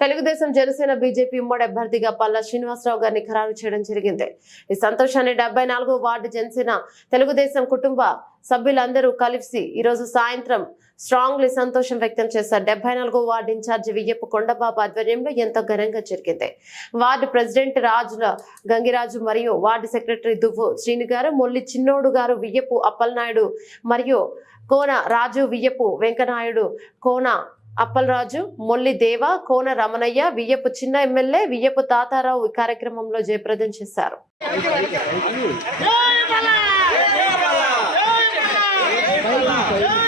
Telugu Desam Janasena BJP ఉమ్మడి అభ్యర్థిగా పల్లా శ్రీనివాసరావు గారిని ఖరారు చేయడం జరిగింది. ఈ సంతోషాన్ని డెబ్బై వార్డు జనసేన తెలుగుదేశం కుటుంబ సభ్యులందరూ కలిసి ఈరోజు సాయంత్రం స్ట్రాంగ్లీ సంతోషం వ్యక్తం చేశారు. డెబ్బై నాలుగో వార్డు ఇన్ఛార్జి వియ్యపు కొండబాబు ఆధ్వర్యంలో ఎంతో ఘనంగా జరిగింది. వార్డు ప్రెసిడెంట్ రాజుల గంగిరాజు మరియు వార్డు సెక్రటరీ దువ్వు శ్రీని గారు మొల్లి చిన్నోడు గారు వియ్యపు అప్పలనాయుడు మరియు కోన రాజు వియ్యపు వెంకనాయుడు కోన అప్పలరాజు మొల్లి దేవ కోన రమణయ్య వియ్యపు చిన్న ఎమ్మెల్యే వియ్యపు తాతారావు ఈ కార్యక్రమంలో జయప్రదం చేశారు. Yeah.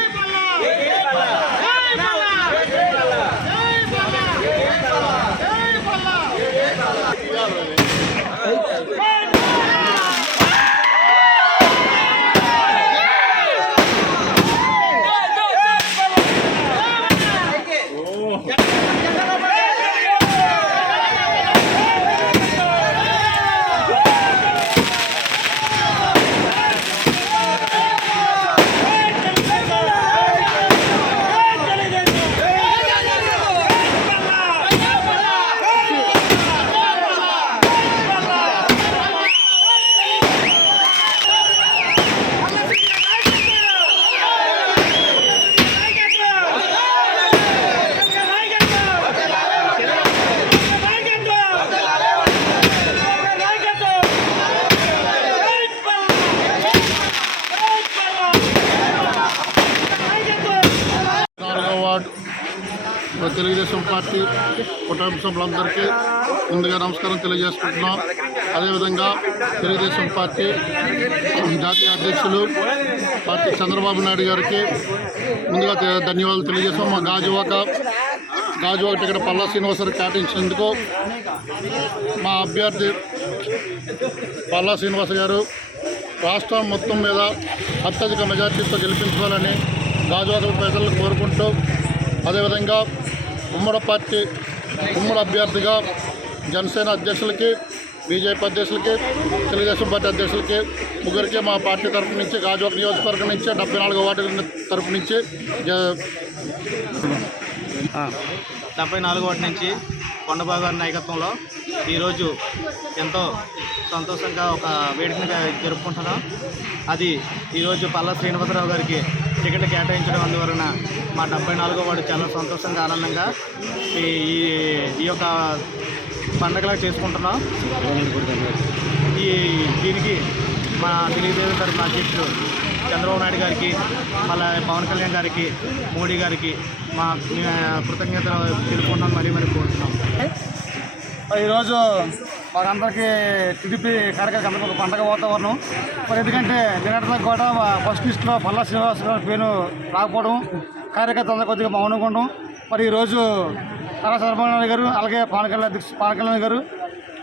తెలుగుదేశం పార్టీ కుటుంబ సభ్యులందరికీ ముందుగా నమస్కారం తెలియజేసుకుంటున్నాం. అదేవిధంగా తెలుగుదేశం పార్టీ జాతీయ అధ్యక్షులు పార్టీ చంద్రబాబు నాయుడు గారికి ముందుగా ధన్యవాదాలు తెలియజేస్తాం మా గాజువాక గాజువాక టికెట్ పల్లా శ్రీనివాసరావు కేటాయించినందుకు మా అభ్యర్థి పల్లా శ్రీనివాస గారు రాష్ట్రం మొత్తం మీద అత్యధిక మెజార్టీతో గెలిపించాలని గాజువాక ప్రజలను కోరుకుంటూ అదేవిధంగా ఉమ్మడి పార్టీ ఉమ్మడి అభ్యర్థిగా జనసేన అధ్యక్షులకి బీజేపీ అధ్యక్షులకి తెలుగుదేశం పార్టీ అధ్యక్షులకి ముగ్గురికి మా పార్టీ తరపు నుంచి గాజువాక నియోజకవర్గం నుంచి డెబ్బై నాలుగో వార్డు తరపు నుంచి డెబ్బై నాలుగు వాటి నుంచి కొండబాబు గారి నాయకత్వంలో ఈరోజు ఎంతో సంతోషంగా ఒక వేడుకగా జరుపుకుంటున్నాం. అది ఈరోజు పల్లా శ్రీనివాసరావు గారికి టికెట్ కేటాయించడం అందువలన మా డెబ్బై నాలుగో వాడు చాలా సంతోషంగా ఆనందంగా ఈ ఈ- ఈ యొక్క పండగలా చేసుకుంటున్నాం. ఈ దీనికి మా తెలుగుదేశం తరఫున అధ్యక్షుడు చంద్రబాబు నాయుడు గారికి మళ్ళీ పవన్ కళ్యాణ్ గారికి మోడీ గారికి మా కృతజ్ఞతలు తెలుపుకుంటున్నాం మరీ మరి కోరుతున్నాం. ఈరోజు వారందరికీ టీడీపీ కార్యకర్తలకు ఒక పండగ వాతావరణం. మరి ఎందుకంటే నిన్నటిదాకా కూడా మా ఫస్ట్ లిస్టులో పల్లా శ్రీనివాస పేరు రాకపోవడం కార్యకర్తలు అందరూ కొద్దిగా మౌనంగా ఉండడం. మరి ఈరోజు తారా చంద్రబాబు గారు అలాగే పవన్ కళ్యాణ్ అధ్యక్షుడు పవన్ కళ్యాణ్ గారు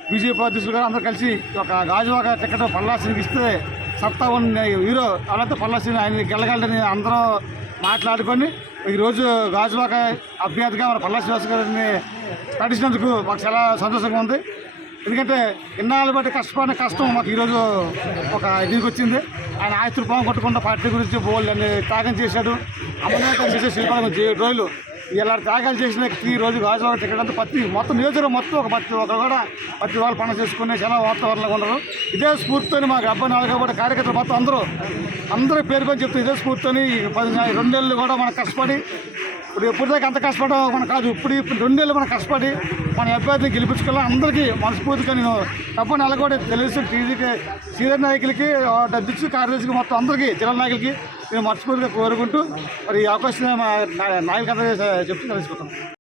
బీజేపీ అధ్యక్షులు గారు అందరూ కలిసి ఒక గాజువాక టికెట్ పల్లా శ్రీకి ఇస్తే సత్తా ఉన్న హీరో అలాగే పల్లా శ్రీని ఆయన గెలగలని అందరూ మాట్లాడుకొని ఈరోజు గాజువాక అభ్యర్థిగా మన పల్లా శ్రీనివాస గారిని నడిచినందుకు మాకు చాలా సంతోషంగా ఉంది. ఎందుకంటే ఇన్నాళ్ళు బట్టి కష్టపడిన కష్టం మాకు ఈరోజు ఒక ఇదికి వచ్చింది. ఆయన ఆస్తులు పాము కొట్టకుండా పార్టీ గురించి బోల్డ్ అని త్యాగం చేశాడు. అమ్మనాయకం చేసే శిల్పాలు రోజులు ఇలా త్యాగాలు చేసిన ఈ రోజు గాజువాక టికెట్ అంతా ప్రతి మొత్తం నియోజకవర్గం మొత్తం ఒక ప్రతి ఒక్కరు కూడా ప్రతి వాళ్ళు పని చేసుకునే చాలా వాతావరణంలో ఉండరు ఇదే స్ఫూర్తితోని మాకు డెబ్బై నాలుగు కూడా కార్యకర్తలు మొత్తం అందరూ అందరూ పేరు పని చెప్తూ ఇదే స్ఫూర్తితోని పది రెండేళ్ళు కూడా మనం కష్టపడి ఇప్పుడు ఎప్పటిదాకా అంత కష్టపడడం మనం కాదు. ఇప్పుడు ఇప్పుడు రెండేళ్ళు మనం కష్టపడి మన అభ్యర్థిని గెలిపించుకోవాలి అందరికీ మనస్ఫూర్తిగా నేను తప్పని నెలకొడి తెలుసు. టీడీకి సీనియర్ నాయకులకి అధ్యక్షులు కార్యదర్శికి మొత్తం అందరికీ జిల్లా నాయకులకి నేను మనస్ఫూర్తిగా కోరుకుంటూ మరి ఈ అవకాశం మా నాయకులందరూ చెప్తూ తెలుసుకుంటాను